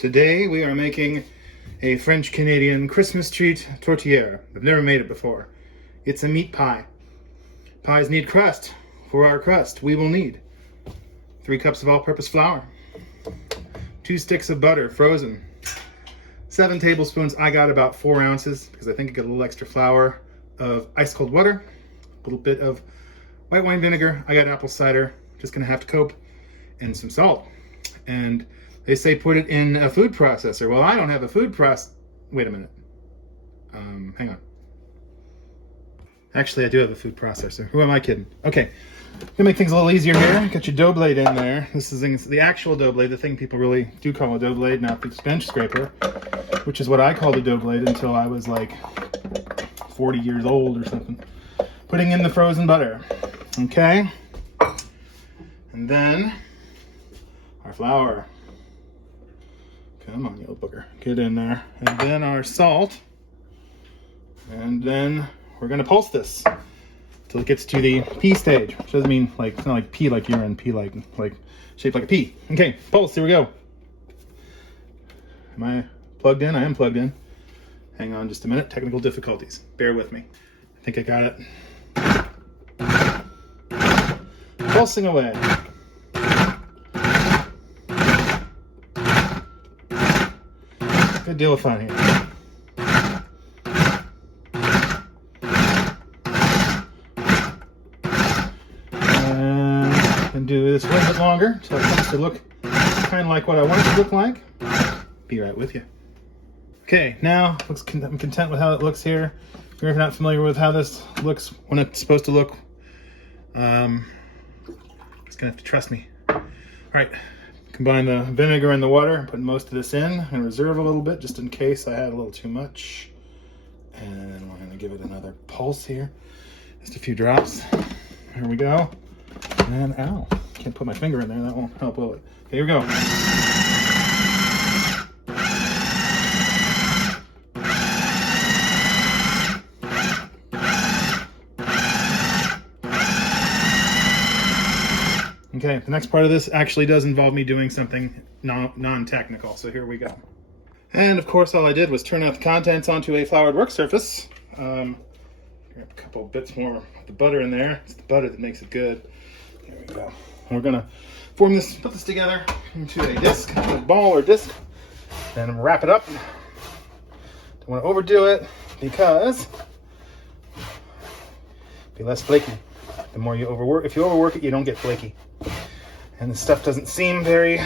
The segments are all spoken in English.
Today we are making a French-Canadian Christmas treat tortière. I've never made it before. It's a meat pie. Pies need crust. For our crust, we will need 3 cups of all-purpose flour, 2 sticks of butter, frozen, 7 tablespoons, I got about 4 ounces, because I think I got a little extra flour, of ice-cold water, a little bit of white wine vinegar, I got apple cider, just gonna have to cope, and some salt. And they say put it in a food processor. Well, I don't have a food processor. Wait a minute. Hang on. Actually, I do have a food processor. Who am I kidding? Okay. Gonna make things a little easier here. Got your dough blade in there. This is the actual dough blade, the thing people really do call a dough blade, not the bench scraper, which is what I called a dough blade until I was like 40 years old or something. Putting in the frozen butter. Okay. And then our flour. Come on, you little booger. Get in there. And then our salt. And then we're going to pulse this till it gets to the pea stage. Which doesn't mean like, it's not like pea like urine, pea like shaped like a pea. Okay, pulse, here we go. Am I plugged in? I am plugged in. Hang on just a minute. Technical difficulties. Bear with me. I think I got it. Pulsing away. Good deal of fun here. And do this a little bit longer until it comes to look kind of like what I want it to look like. Be right with you. Okay, now I'm content with how it looks here. If you're not familiar with how this looks when it's supposed to look, just gonna have to trust me. All right. Combine the vinegar and the water. I'm putting most of this in and reserve a little bit just in case I had a little too much. And we're going to give it another pulse here. Just a few drops. Here we go. And ow, can't put my finger in there. That won't help, will it? Okay, here we go. Okay, the next part of this actually does involve me doing something non-technical, so here we go. And of course, all I did was turn out the contents onto a floured work surface. Grab a couple bits more of the butter in there. It's the butter that makes it good. There we go. And we're gonna put this together into a disc, a ball or disc, and wrap it up. Don't want to overdo it because it'll be less flaky. The more you overwork, if you overwork it, you don't get flaky. And the stuff doesn't seem very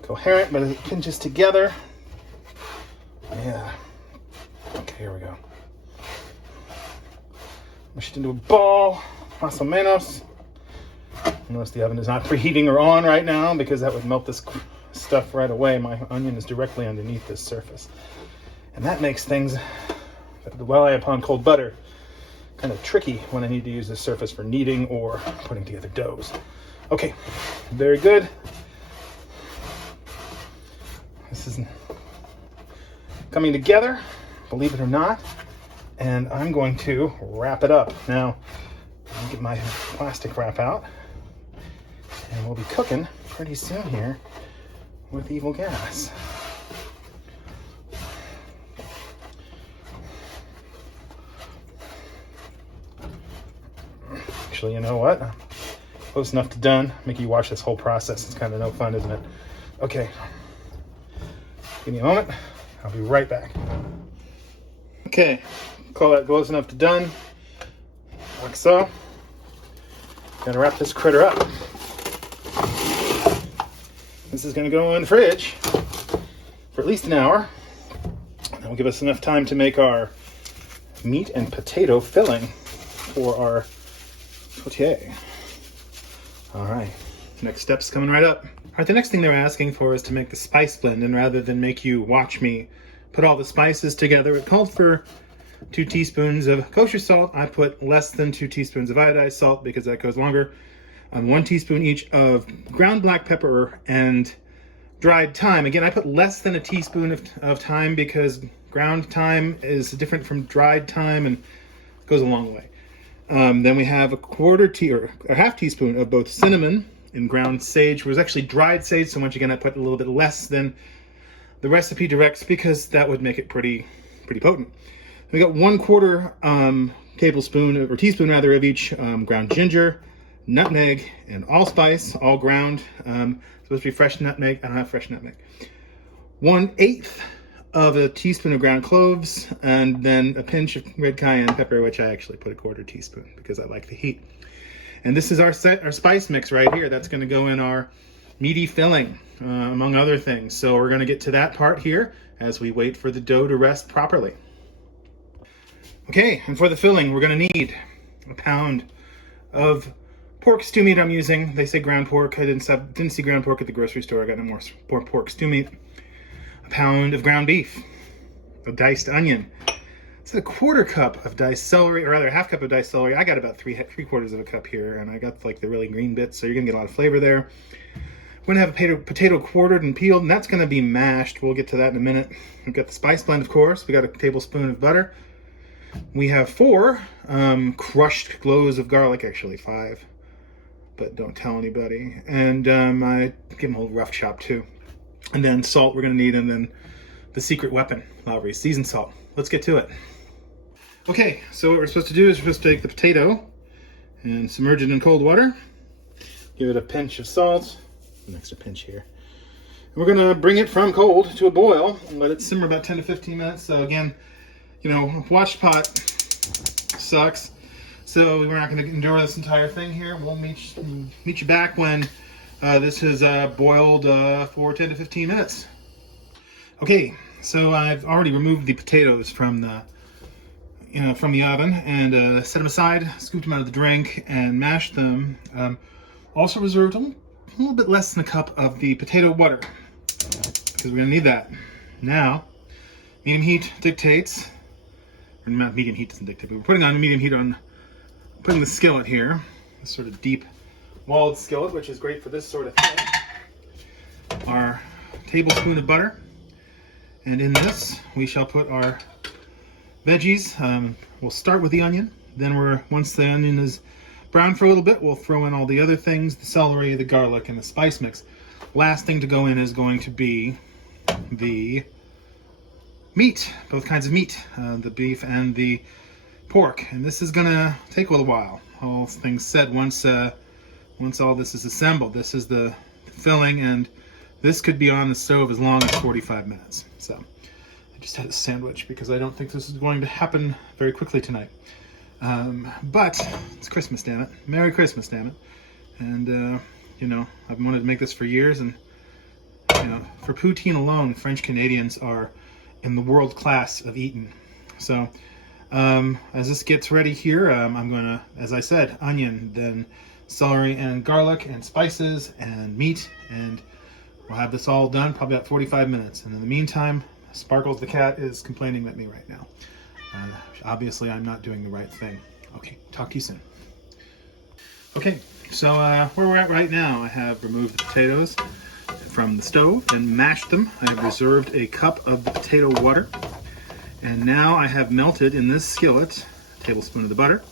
coherent, but it pinches together. Yeah. Okay, here we go. Mush it into a ball. Más o menos. Notice the oven is not preheating or on right now because that would melt this stuff right away. My onion is directly underneath this surface. And that makes things, while I upon cold butter, kind of tricky when I need to use this surface for kneading or putting together doughs. Okay, very good. This is coming together, believe it or not, and I'm going to wrap it up. Now, let me get my plastic wrap out, and we'll be cooking pretty soon here with evil gas. Actually, you know what? Close enough to done. Make you watch this whole process. It's kind of no fun, isn't it? Okay. Give me a moment. I'll be right back. Okay. Call that close enough to done. Like so. Gonna wrap this critter up. This is gonna go in the fridge for at least an hour. And that will give us enough time to make our meat and potato filling for our tortière. All right, next step's coming right up. All right, the next thing they're asking for is to make the spice blend, and rather than make you watch me put all the spices together, it called for 2 teaspoons of kosher salt. I put less than 2 teaspoons of iodized salt because that goes longer. 1 teaspoon each of ground black pepper and dried thyme. Again, I put less than a teaspoon of thyme because ground thyme is different from dried thyme and goes a long way. Then we have a half teaspoon of both cinnamon in ground sage. It was actually dried sage, so once again I put a little bit less than the recipe directs because that would make it pretty potent. We got 1/4 tablespoon or teaspoon rather of each ground ginger, nutmeg, and allspice, all ground. Supposed to be fresh nutmeg. I don't have fresh nutmeg. 1/8 of a teaspoon of ground cloves, and then a pinch of red cayenne pepper, which I actually put a 1/4 teaspoon because I like the heat. And this is our spice mix right here. That's going to go in our meaty filling, among other things. So we're going to get to that part here as we wait for the dough to rest properly. Okay, and for the filling, we're going to need a pound of pork stew meat I'm using. They say ground pork. I didn't see ground pork at the grocery store. I got no more pork stew meat. A pound of ground beef. A diced onion. It's a 1/4 cup of diced celery, or rather a 1/2 cup of diced celery. I got about 3/4 of a cup here, and I got like the really green bits, so you're going to get a lot of flavor there. We're going to have a potato quartered and peeled, and that's going to be mashed. We'll get to that in a minute. We've got the spice blend, of course. We got a tablespoon of butter. We have 4 crushed cloves of garlic, actually 5, but don't tell anybody. And I give them a whole rough chop too. And then salt we're going to need, and then the secret weapon, Lowry's seasoned salt. Let's get to it. Okay, so what we're supposed to do is we're supposed to take the potato and submerge it in cold water. Give it a pinch of salt, an extra pinch here. And we're going to bring it from cold to a boil and let it simmer about 10 to 15 minutes. So again, you know, watch pot sucks, so we're not going to endure this entire thing here. We'll meet you back when this is boiled for 10 to 15 minutes. Okay, so I've already removed the potatoes from the oven and set them aside, scooped them out of the drink, and mashed them. Also reserved a little bit less than a cup of the potato water because we're going to need that. Now, medium heat dictates. Not medium heat doesn't dictate, but we're putting on medium heat on putting the skillet here, this sort of deep walled skillet, which is great for this sort of thing. Our tablespoon of butter, and in this we shall put our veggies. We'll start with the onion, then once the onion is brown for a little bit, we'll throw in all the other things, the celery, the garlic, and the spice mix. Last thing to go in is going to be the meat, both kinds of meat, the beef and the pork, and this is gonna take a little while. All things said, once all this is assembled, this is the filling, and this could be on the stove as long as 45 minutes. So I just had a sandwich because I don't think this is going to happen very quickly tonight. But it's Christmas, damn it! Merry Christmas, damn it! And you know, I've wanted to make this for years, and you know, for poutine alone, French Canadians are in the world class of eating. So as this gets ready here, I'm gonna, as I said, onion, then celery and garlic and spices and meat, and we'll have this all done probably about 45 minutes. And in the meantime, Sparkles the cat is complaining at me right now. Obviously I'm not doing the right thing. Okay, talk to you soon. Okay, so where we're at right now, I have removed the potatoes from the stove and mashed them. I have reserved a cup of the potato water, and now I have melted in this skillet a tablespoon of the butter,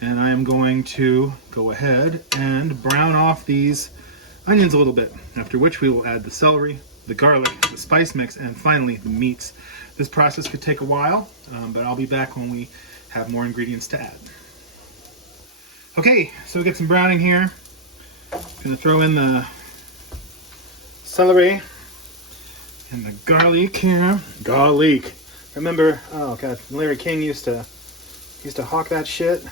and I am going to go ahead and brown off these onions a little bit, after which we will add the celery, the garlic, the spice mix, and finally the meats. This process could take a while, but I'll be back when we have more ingredients to add. Okay, so we get some browning here. I'm going to throw in the celery and the garlic here. Garlic. Remember, oh god, Larry King used to hawk that shit.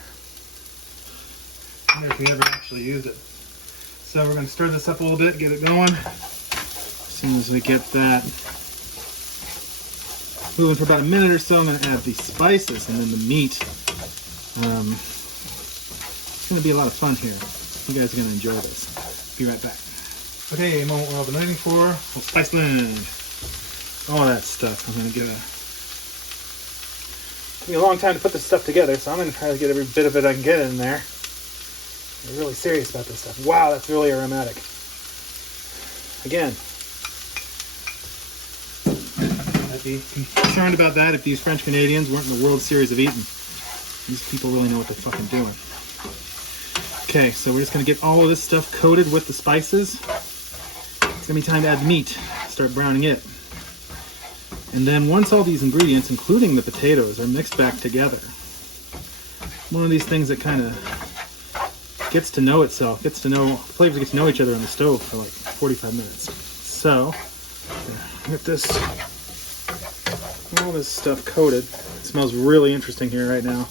I wonder if we ever actually used it. So we're going to stir this up a little bit, get it going. As soon as we get that moving for about a minute or so, I'm going to add the spices and then the meat. It's going to be a lot of fun here. You guys are going to enjoy this. Be right back. Okay, moment we're all been waiting for. Spice blend. All that stuff. I'm going to get took me a long time to put this stuff together, so I'm going to try to get every bit of it I can get in there. I'm really serious about this stuff. Wow, that's really aromatic. Again, I'd be concerned about that if these French Canadians weren't in the World Series of eating. These people really know what they're fucking doing. Okay, so we're just gonna get all of this stuff coated with the spices. It's gonna be time to add the meat, start browning it. And then once all these ingredients, including the potatoes, are mixed back together, one of these things that kind of gets to know itself, flavors get to know each other on the stove for like 45 minutes. So, get all this stuff coated. It smells really interesting here right now.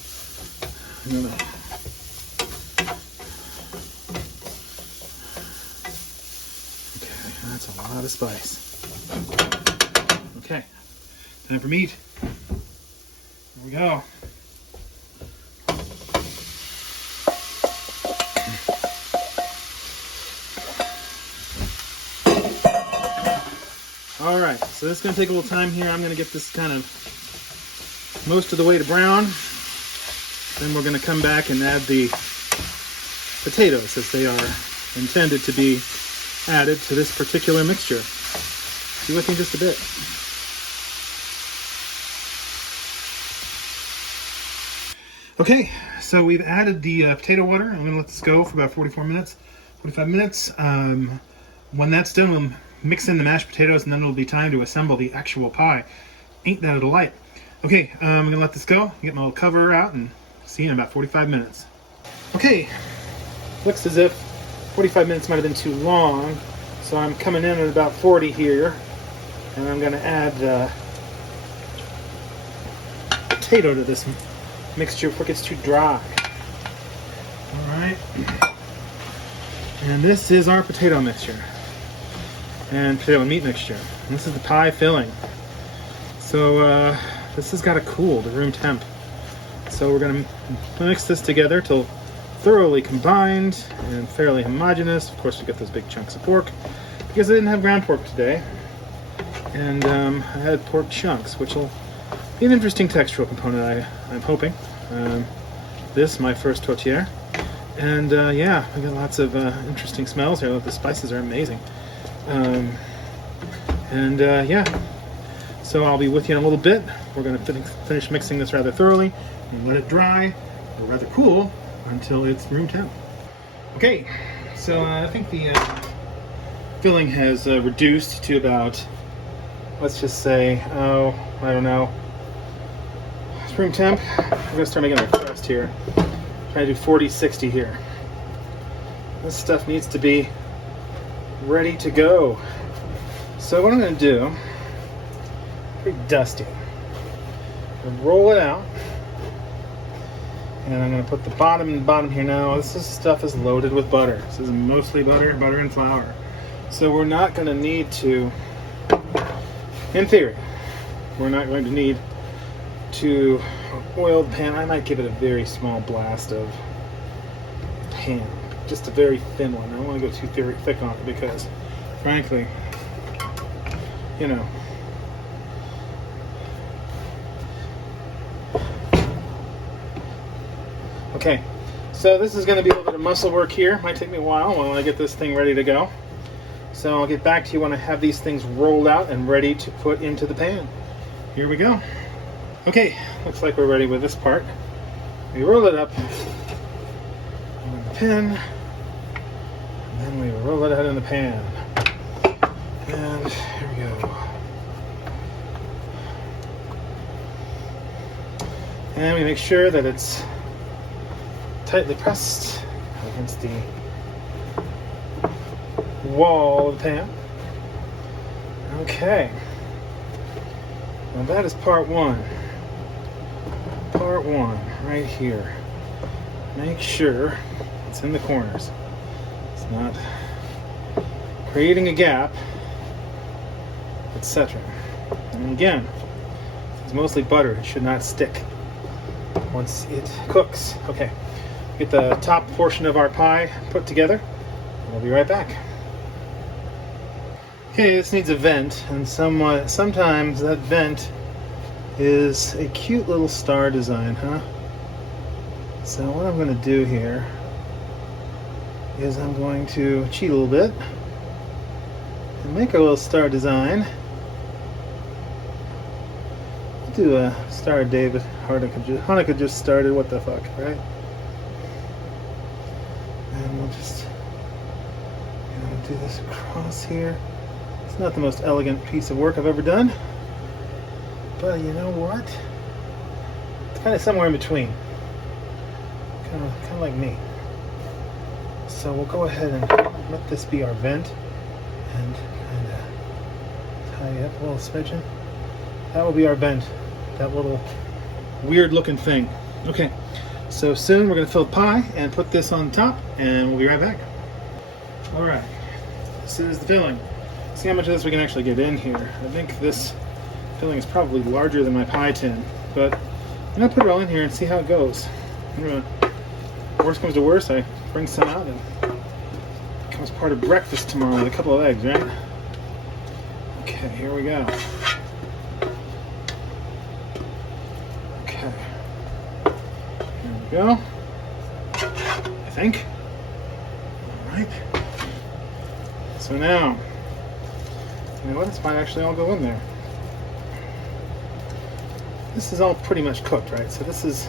I'm gonna that's a lot of spice. Okay, time for meat. Here we go. All right, so this is going to take a little time here. I'm going to get this kind of most of the way to brown. Then we're going to come back and add the potatoes as they are intended to be added to this particular mixture. Be with me just a bit. Okay, so we've added the potato water. I'm going to let this go for about 45 minutes. When that's done, we'll mix in the mashed potatoes, and then it'll be time to assemble the actual pie. Ain't that a delight? Okay, I'm going to let this go, get my little cover out, and see you in about 45 minutes. Okay, looks as if 45 minutes might have been too long, so I'm coming in at about 40 here, and I'm going to add potato to this mixture before it gets too dry. Alright, and this is our potato mixture, and potato and meat mixture. And this is the pie filling. So this has got to cool to room temp. So we're going to mix this together till thoroughly combined and fairly homogeneous. Of course, we get those big chunks of pork because I didn't have ground pork today, and I had pork chunks, which will be an interesting textural component, I'm hoping. This, my first tortière, and yeah, we got lots of interesting smells here. The spices are amazing, yeah. So I'll be with you in a little bit. We're going to finish mixing this rather thoroughly and let it dry, or rather cool, until it's room temp. Okay, so I think the filling has reduced to about, let's just say, I don't know, it's room temp. I'm going to start making a crust here. Try to do 40-60 here. This stuff needs to be ready to go. So what I'm going to do, pretty dusty, I'm going to roll it out, and I'm going to put the bottom in the bottom here now. This stuff is loaded with butter. This is mostly butter and flour. So we're not going to need to, in theory, we're not going to need to oil the pan. I might give it a very small blast of pan, just a very thin one. I don't want to go too thick on it because, frankly, you know, okay, so this is going to be a little bit of muscle work here. Might take me a while I get this thing ready to go. So I'll get back to you when I have these things rolled out and ready to put into the pan. Here we go. Okay, looks like we're ready with this part. We roll it up in the pan, and then we roll it out in the pan. And here we go. And we make sure that it's tightly pressed against the wall of the pan. Okay. Now that is part one. Part one, right here. Make sure it's in the corners. It's not creating a gap, etc. And again, it's mostly butter. It should not stick once it cooks. Okay, get the top portion of our pie put together. We'll be right back. Okay, this needs a vent, and sometimes that vent is a cute little star design, huh? So what I'm going to do here is I'm going to cheat a little bit and make a little star design. Do a Star of David. Hanukkah just started. What the fuck, right? And we'll just do this across here. It's not the most elegant piece of work I've ever done, but you know what? It's kind of somewhere in between. Kind of like me. So we'll go ahead and let this be our vent and tie up a little smidgen. That will be our vent. That little weird looking thing. Okay, so soon we're going to fill the pie and put this on top, and we'll be right back. Alright, this is the filling. See how much of this we can actually get in here. I think this filling is probably larger than my pie tin, but I'm going to put it all in here and see how it goes. Worst comes to worst, I bring some out and it becomes part of breakfast tomorrow with a couple of eggs, right? Okay, here we go. Okay. Here we go. I think. Alright. So now, you know what? This might actually all go in there. This is all pretty much cooked, right? So this is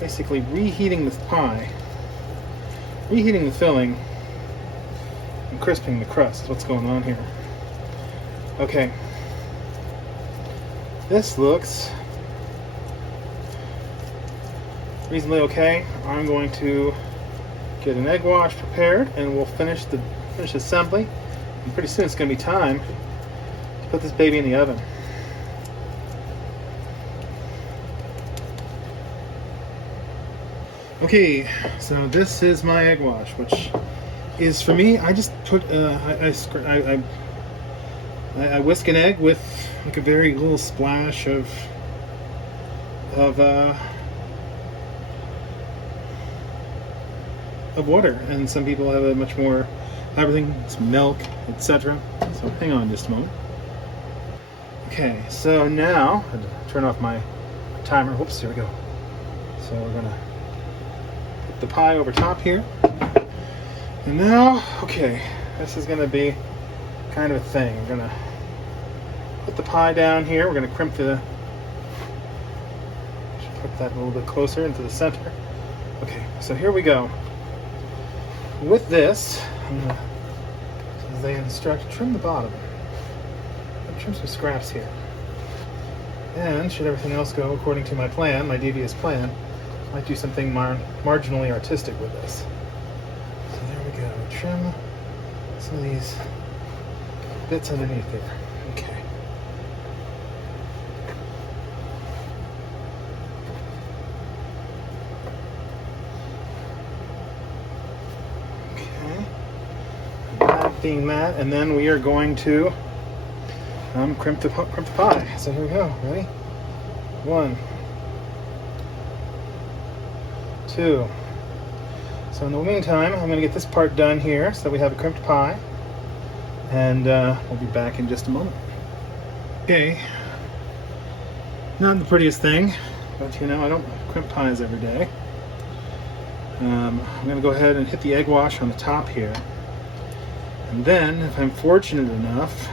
basically reheating the pie, reheating the filling, and crisping the crust is what's going on here. Okay. This looks reasonably okay. I'm going to get an egg wash prepared and we'll finish assembly. And pretty soon it's going to be time to put this baby in the oven. Okay, so this is my egg wash, which is for me. I just put I whisk an egg with like a very little splash of water, and some people have a much more everything. It's milk, etc. So hang on just a moment. Okay, so now I had to turn off my timer. Whoops, here we go. So we're gonna put the pie over top here. And now, okay, this is gonna be kind of a thing. We're gonna put the pie down here. We're gonna crimp the, should put that a little bit closer into the center. Okay, so here we go. With this, I'm gonna, as they instruct, trim the bottom. Trim some scraps here. And should everything else go according to my plan, my devious plan, I might do something marginally artistic with this. So there we go. Trim some of these bits underneath there. Okay. Okay. That being that, and then we are going to crimp the pie. So here we go. Ready? 1, 2. So in the meantime, I'm going to get this part done here so that we have a crimped pie. And we'll be back in just a moment. Okay. Not the prettiest thing, but you know, I don't crimp pies every day. I'm going to go ahead and hit the egg wash on the top here. And then, if I'm fortunate enough,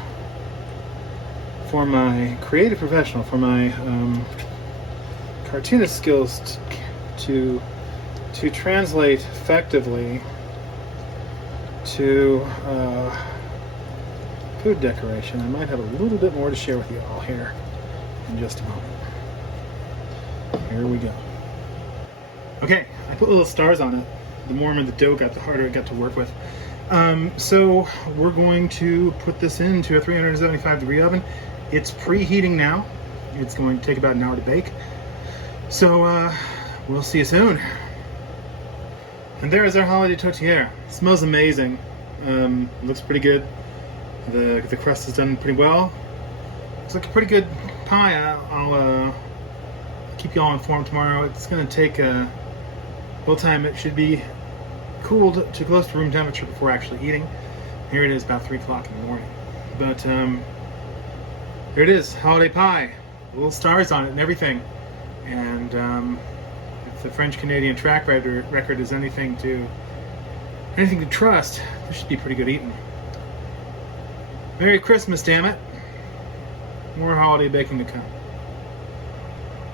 for my creative professional, for my cartoonist skills to translate effectively to food decoration, I might have a little bit more to share with you all here in just a moment. Here we go. Okay, I put little stars on it. The warmer the dough got, the harder it got to work with. So we're going to put this into a 375 degree oven. It's preheating now. It's going to take about an hour to bake. So we'll see you soon. And there is our holiday tortière. It smells amazing. Looks pretty good. The crust is done pretty well. Looks like a pretty good pie. I'll keep you all informed tomorrow. It's going to take a little time. It should be cooled to close to room temperature before actually eating. Here it is, about 3 o'clock in the morning. But here it is, holiday pie. Little stars on it and everything. And if the French-Canadian track record is anything to trust, this should be pretty good eating. Merry Christmas, damn it. More holiday baking to come.